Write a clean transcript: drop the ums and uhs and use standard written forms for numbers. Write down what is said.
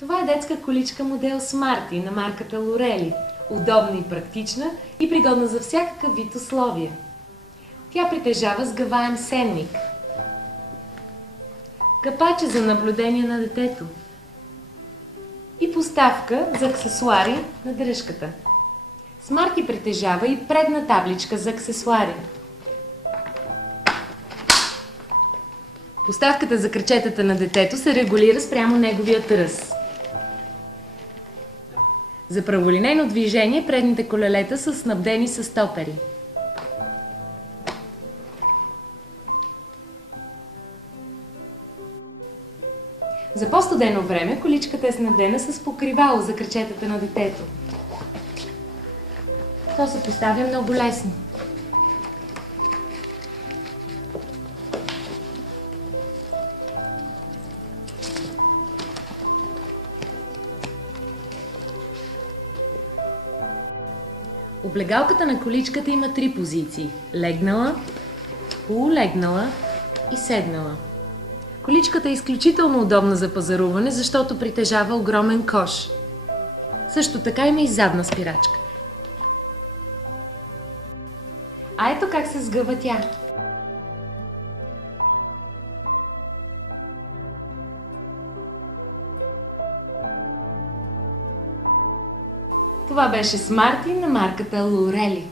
Това е детска количка модел Smarty на марката Lorelli. Удобна и практична и пригодна за всякакъв вид условия. Тя притежава сгъваем сенник, капаче за наблюдение на детето и поставка за аксесуари на дръжката. Smarty притежава и предна табличка за аксесуари. Поставката за крачетата на детето се регулира спрямо неговият ръст. За праволинейно движение предните колелета са снабдени с стопери. За по-студено време количката е снабдена с покривало за крачетата на детето. То се поставя много лесно. Облегалката на количката има 3 позиции – легнала, полулегнала и седнала. Количката е изключително удобна за пазаруване, защото притежава огромен кош. Също така има и задна спирачка. А ето как се сгъва тя. Това беше Smarty на марката Lorelli.